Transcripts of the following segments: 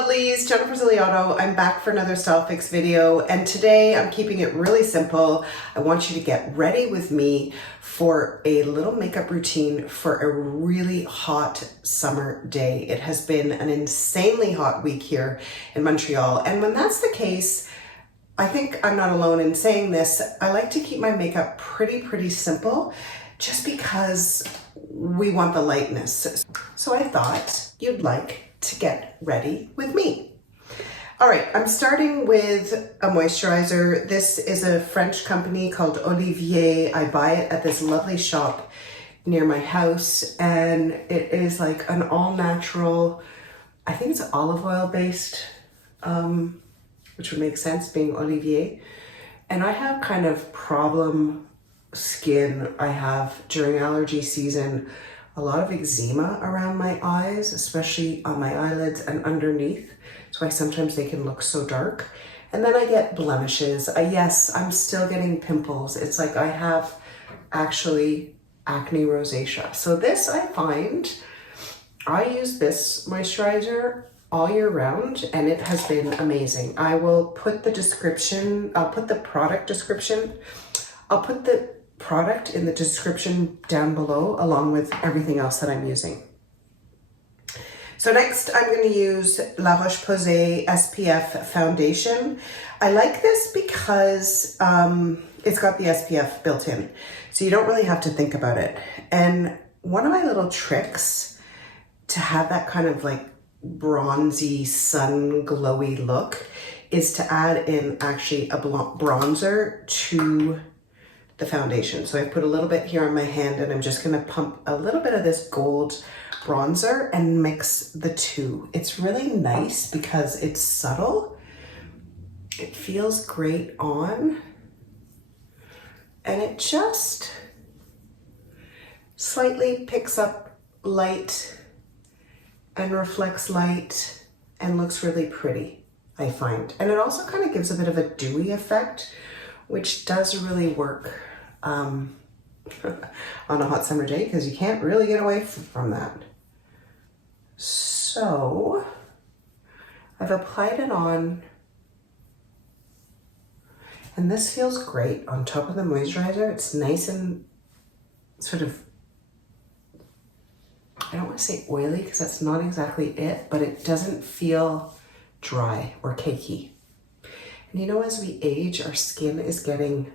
lovelies, Jennifer Ziliotto. I'm back for another Style Fix video, and today I'm keeping it really simple. I want you to get ready with me for a little makeup routine for a really hot summer day. It has been an insanely hot week here in Montreal, and when that's the case, I think I'm not alone in saying this. I like to keep my makeup pretty simple just because we want the lightness. So I thought you'd like to get ready with me. All right, I'm starting with a moisturizer. This is a French company called Olivier. I buy it at this lovely shop near my house, and it is like an all-natural, I think it's olive oil based, which would make sense being Olivier. And I have kind of problem skin. I have during allergy season a lot of eczema around my eyes, especially on my eyelids and underneath. That's why sometimes they can look so dark. And then I get blemishes. Yes, I'm still getting pimples. It's like I have actually acne rosacea. So this, I find, I use this moisturizer all year round and it has been amazing. I will put the description, I'll put the product description, I'll put the product in the description down below along with everything else that I'm using. So next I'm going to use La Roche Posay SPF foundation. I like this because it's got the SPF built in, so you don't really have to think about it. And one of my little tricks to have that kind of like bronzy, sun glowy look is to add in actually a bronzer to the foundation. So I put a little bit here on my hand and I'm just gonna pump a little bit of this gold bronzer and mix the two. It's really nice because it's subtle. It feels great on, and it just slightly picks up light and reflects light and looks really pretty, I find. And it also kind of gives a bit of a dewy effect, which does really work on a hot summer day because you can't really get away from that. So I've applied it on, and this feels great on top of the moisturizer. It's nice and sort of, I don't want to say oily because that's not exactly it, but it doesn't feel dry or cakey. And you know, as we age, our skin is getting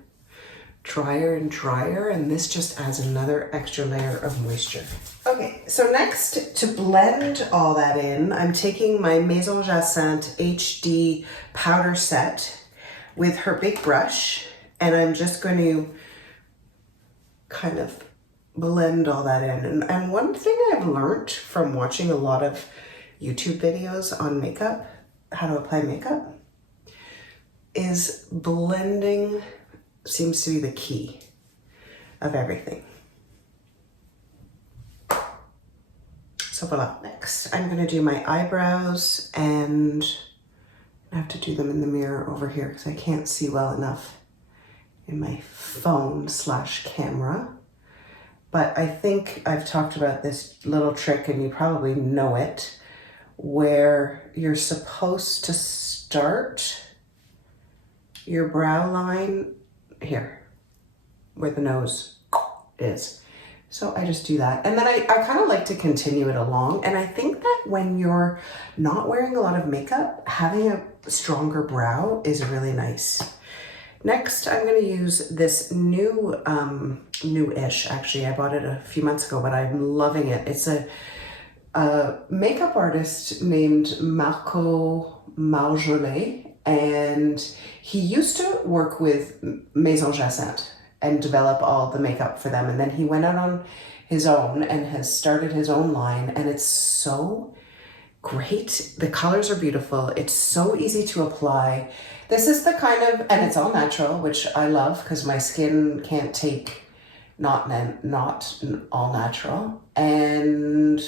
drier and drier, and this just adds another extra layer of moisture. Okay, so next, to blend all that in, I'm taking my Maison Jacynthe HD powder set with her big brush, and I'm just going to kind of blend all that in. And one thing I've learned from watching a lot of YouTube videos on makeup, how to apply makeup, is blending seems to be the key of everything. So voila. Next, I'm gonna do my eyebrows, and I have to do them in the mirror over here because I can't see well enough in my phone / camera. But I think I've talked about this little trick, and you probably know it, where you're supposed to start your brow line here, where the nose is. So I just do that. And then I kind of like to continue it along. And I think that when you're not wearing a lot of makeup, having a stronger brow is really nice. Next, I'm going to use this new-ish, actually. I bought it a few months ago, but I'm loving it. It's a makeup artist named Marsolais, and he used to work with Maison Jacynthe and develop all the makeup for them. And then he went out on his own and has started his own line, and it's so great. The colors are beautiful. It's so easy to apply. This is the kind of, and it's all natural, which I love because my skin can't take not all natural. And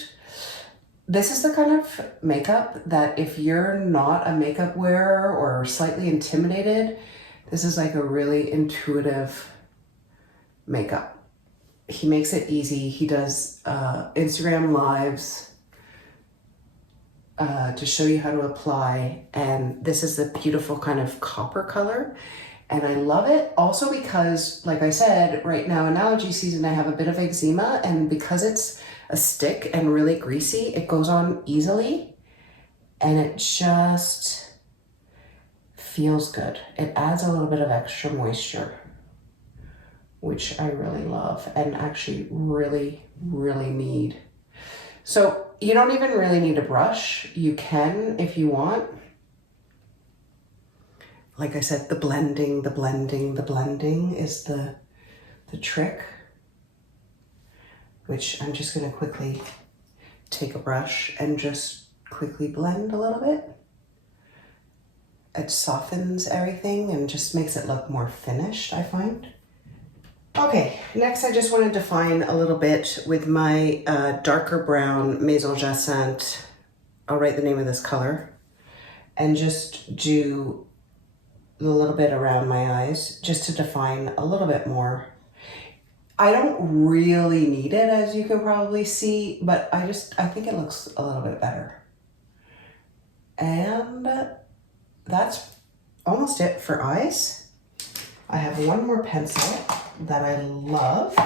this is the kind of makeup that if you're not a makeup wearer or slightly intimidated, this is like a really intuitive makeup. He makes it easy. He does Instagram lives to show you how to apply. And this is the beautiful kind of copper color. And I love it also because, like I said, right now in allergy season, I have a bit of eczema, and because it's a stick and really greasy, it goes on easily and it just feels good. It adds a little bit of extra moisture, which I really love and actually really, really need. So you don't even really need a brush. You can if you want. Like I said, the blending is the trick, which I'm just gonna quickly take a brush and just quickly blend a little bit. It softens everything and just makes it look more finished, I find. Okay, next I just want to define a little bit with my darker brown Maison Jacynthe. I'll write the name of this color and just do a little bit around my eyes just to define a little bit more. I don't really need it, as you can probably see, but I think it looks a little bit better. And that's almost it for eyes. I have one more pencil that I love,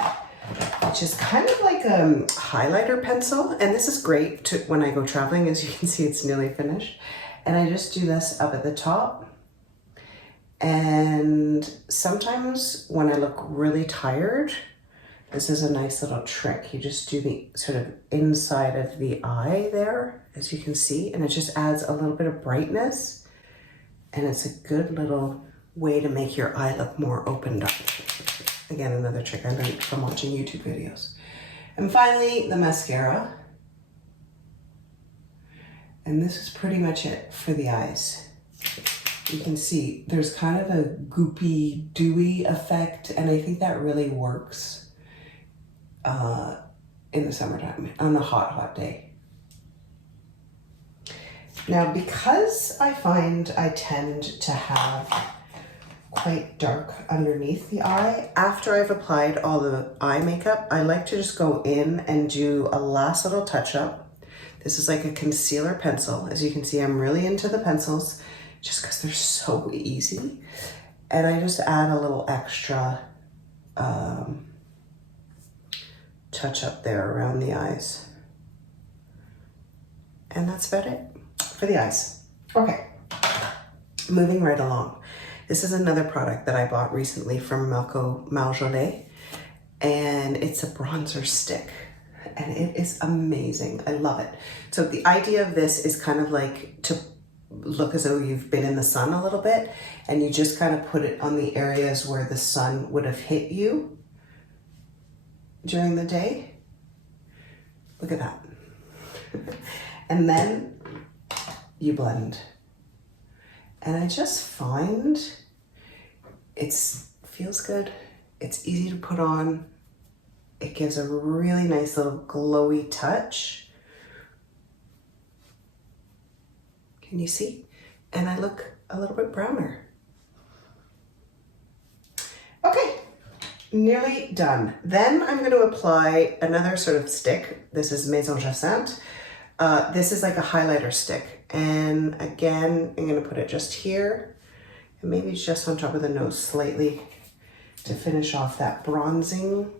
which is kind of like a highlighter pencil. And this is great when I go traveling. As you can see, it's nearly finished. And I just do this up at the top. And sometimes when I look really tired, this is a nice little trick. You just do the sort of inside of the eye there, as you can see, and it just adds a little bit of brightness. And it's a good little way to make your eye look more opened up. Again, another trick I learned from watching YouTube videos. And finally, the mascara. And this is pretty much it for the eyes. You can see there's kind of a goopy, dewy effect, and I think that really works in the summertime, on a hot day. Now, because I find I tend to have quite dark underneath the eye, after I've applied all the eye makeup, I like to just go in and do a last little touch-up. This is like a concealer pencil. As you can see, I'm really into the pencils just because they're so easy. And I just add a little extra touch up there around the eyes. And that's about it for the eyes. Okay, moving right along. This is another product that I bought recently from Marsolais, and it's a bronzer stick, and it is amazing. I love it. So the idea of this is kind of like to look as though you've been in the sun a little bit, and you just kind of put it on the areas where the sun would have hit you during the day. Look at that. And then you blend. And I just find it feels good. It's easy to put on. It gives a really nice little glowy touch. Can you see? And I look a little bit browner. Okay, nearly done. Then I'm going to apply another sort of stick. This is Maison Jacynthe. This is like a highlighter stick. And again, I'm going to put it just here and maybe just on top of the nose slightly to finish off that bronzing.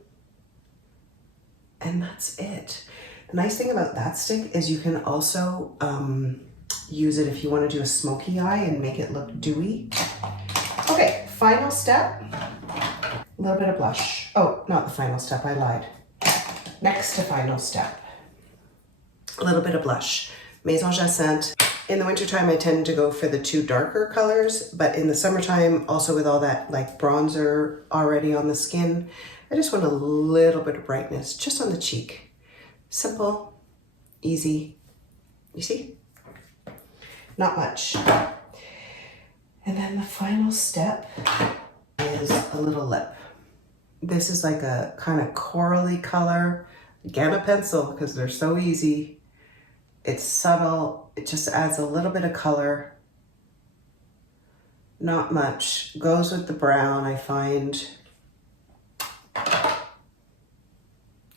And that's it. The nice thing about that stick is you can also use it if you want to do a smoky eye and make it look dewy. Okay, final step. A little bit of blush. Oh, not the final step, I lied. Next to final step. A little bit of blush. Maison Jacynthe. In the wintertime, I tend to go for the two darker colors, but in the summertime, also with all that like bronzer already on the skin, I just want a little bit of brightness just on the cheek. Simple, easy. You see? Not much. And then the final step is a little lip. This is like a kind of corally color. Again, a pencil because they're so easy. It's subtle. It just adds a little bit of color. Not much. Goes with the brown, I find.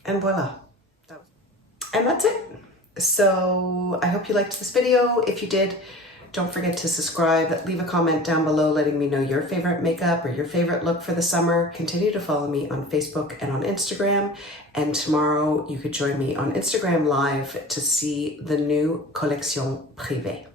And voila. And that's it. So I hope you liked this video. If you did, don't forget to subscribe, leave a comment down below letting me know your favorite makeup or your favorite look for the summer. Continue to follow me on Facebook and on Instagram. And tomorrow you could join me on Instagram Live to see the new Collection Privée.